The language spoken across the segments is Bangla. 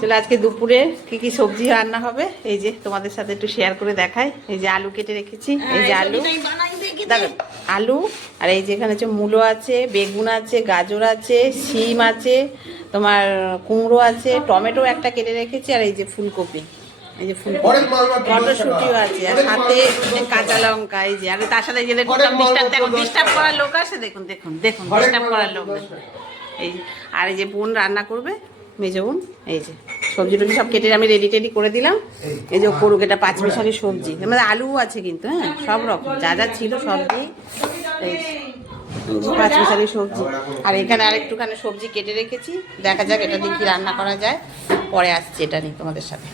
চলো আজকে দুপুরে কি কি সবজি রান্না হবে? এই যে তোমাদের সাথে একটু শেয়ার করে দেখাই। এই যে আলু কেটে রেখেছি। এই যে আলু। আলু আর এই যে এখানে হচ্ছে মূলো আছে বেগুন আছে গাজর আছে শিম আছে তোমার কুমড়ো আছে টমেটো একটা কেটে রেখেছি আর এই যে ফুলকপি। এই যে ফুলকপি। মটরশুঁটিও আছে আর সাথে কাঁচা লঙ্কা এই যে। আর তার সাথে যে দেখুন ডিস্টার্ব। করার লোক আছে দেখুন দেখুন দেখুন ডিস্টার্ব করার লোক। এই যে, আর এই যে বোন রান্না করবে মেজো বোন, এই যে। সবজি টবজি সব কেটে আমি রেডি টেডি করে দিলাম। এই যে করুক, এটা পাঁচ মিশালি সবজি। মধ্যে আলুও আছে কিন্তু হ্যাঁ সব রকম। যা যা ছিল সব দিয়ে পাঁচ মিশালি সবজি। আর এখানে আরেকটুখানি সবজি কেটে রেখেছি। দেখা যাক এটা দিয়ে কি রান্না করা যায়। পরে আসছি এটা নিয়ে তোমাদের সাথে।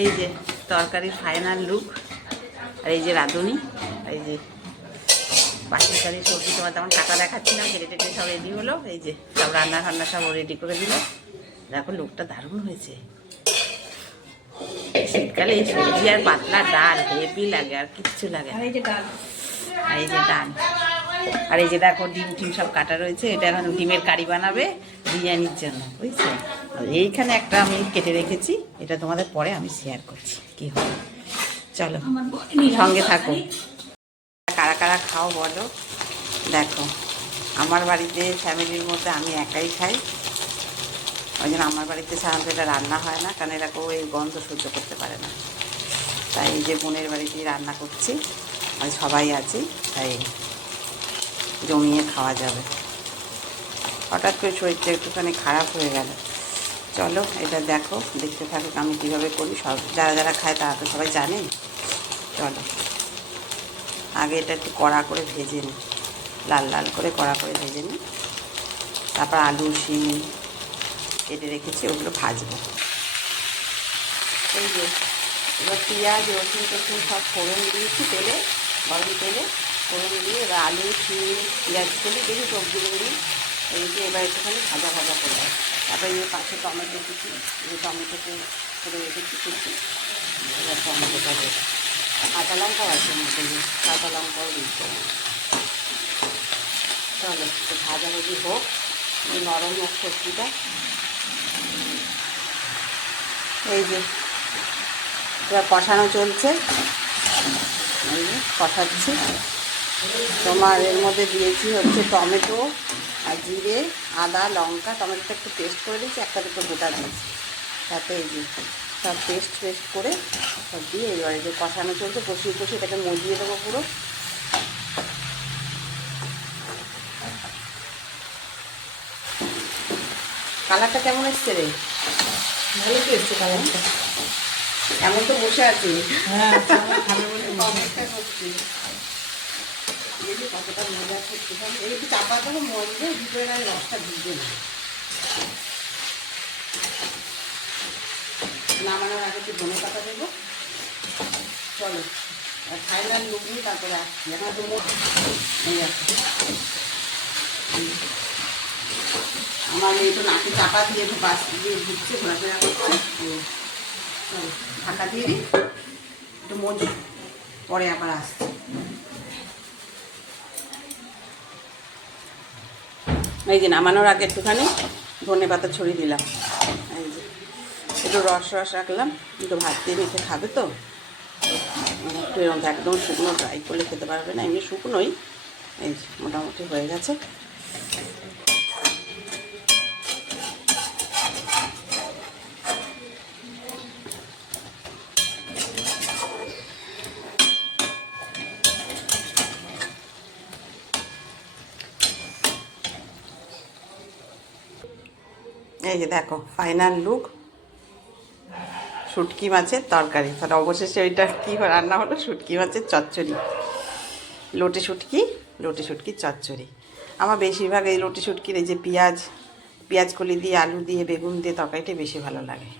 এই যে তরকারির ফাইনাল লুক আর এই যে রাঁধুনি, এই যে বাকি কারি সবজি তোমার তেমন কাটা দেখাচ্ছি না কেটে টেটে সব রেডি হলো। এই যে সব রান্না ফান্না সব রেডি করে দিল। দেখো লুকটা দারুণ হয়েছে। শীতকালে এই সবজি আর পাতলা ডাল হেভি লাগে আর কিচ্ছু লাগে আর এই যে ডাল। আর এই যে ডাল। আর এই যে দেখো ডিম টিম সব কাটা রয়েছে এটা এখন ডিমের কারি বানাবে বিরিয়ানির জন্য বুঝছ? এইখানে একটা আমি কেটে রেখেছি এটা তোমাদের পরে আমি শেয়ার করছি কি হবে চলো সঙ্গে থাকো। কারা কারা খাও বলো। দেখো, আমার বাড়িতে ফ্যামিলির মধ্যে আমি একাই খাই। ওই জন্য আমার বাড়িতে সাধারণত এটা রান্না হয় না, কারণ এরা কেউ এই গন্ধ সহ্য করতে পারে না। তাই এই যে বোনের বাড়িতেই রান্না করছি, আর সবাই আছি, তাই জমিয়ে খাওয়া যাবে। হঠাৎ করে শরীরটা একটুখানি খারাপ হয়ে গেল। চলো, এটা দেখো, দেখতে থাকুক আমি কীভাবে করি। সব যারা যারা খায় তারা তো সবাই জানে। চলো। আগে এটা একটু কড়া করে ভেজে নিই। লাল লাল করে কড়া করে ভেজে নিই। তারপর আলু, শিম কেটে রেখেছি, ওগুলো ভাজবো। এই যে, এবার পেঁয়াজ, রসুন, টসুন সব ফোড়ন দিয়েছি তেলে, গরম তেলে ফোড়ন দিয়ে এবার আলু, শিম, পেঁয়াজ তুলে দেখি সবজিগুলো এই যে এবার একটুখানি ভাজা ভাজা করে দেয় তারপরে এই পাশে টমেটো এই টমেটোকে করে রেখেছি কুচি। এবার টমেটোটা দেবো। কাঁচা লঙ্কাও আছে মধ্যে কাঁচা লঙ্কাও হবে। চলো একটু ভাজাভাজি হোক নরম হোক সবজিটা। এই যে, এবার কষানো চলছে। এই যে কষাচ্ছি। তোমার এর মধ্যে দিয়েছি হচ্ছে টমেটো আর জিরে, আদা, লঙ্কা। টমেটোটা একটু পেস্ট করে দিয়েছি একটা দুটো গোটা দিয়েছি। তাতে এই যে সব পেস্ট পেস্ট করে সব দিয়ে এবারে যে কষানো চলছে কষিয়ে কষিয়ে এটাকে মজিয়ে দেবো পুরো। কালারটা কেমন এসছে রে? ভালো তো এসছে কালারটা। এমন তো বসে আছি। হ্যাঁ কতটা মজা করছে। এই চাপা দেবো মজবে ভিতরে রসটা ঢুকবে না। নামানোর আগে একটু ধনে পাতা দেবো। চলো, আর ফাইনাল লুক নিই তারপরে আসছি। এখন তো। আমার মেয়ে তো নাকে চাপা দিয়ে একটু বাস দিয়ে ঘুরছে, ঘোরাফেরা করছে। চলো ঢাকা দিয়ে দিই। একটু মজু পরে আবার আসছি। এই যে নামানোর আগে একটুখানি ধনে পাতা ছড়িয়ে দিলাম। একটু রস রস রাখলাম, কিন্তু ভাত দিয়ে মেখে খাবে তো। একটু এরকম একদম শুকনো ড্রাই করলে খেতে পারবে না, এমনি শুকনোই। এই মোটামুটি হয়ে গেছে। এই যে দেখো ফাইনাল লুক শুটকি মাছের তরকারি। তাহলে অবশেষে ওইটা কী রান্না হলো? শুটকি মাছের চচ্চড়ি। লোটে শুটকি, লোটে শুটকির চচ্চড়ি। আমার বেশিরভাগ এই লোটে শুটকির এই যে পেঁয়াজ পেঁয়াজ কলি দিয়ে, আলু দিয়ে, বেগুন দিয়ে তরকারিটা বেশি ভালো লাগে।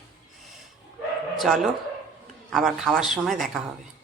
চলো, আবার খাওয়ার সময় দেখা হবে।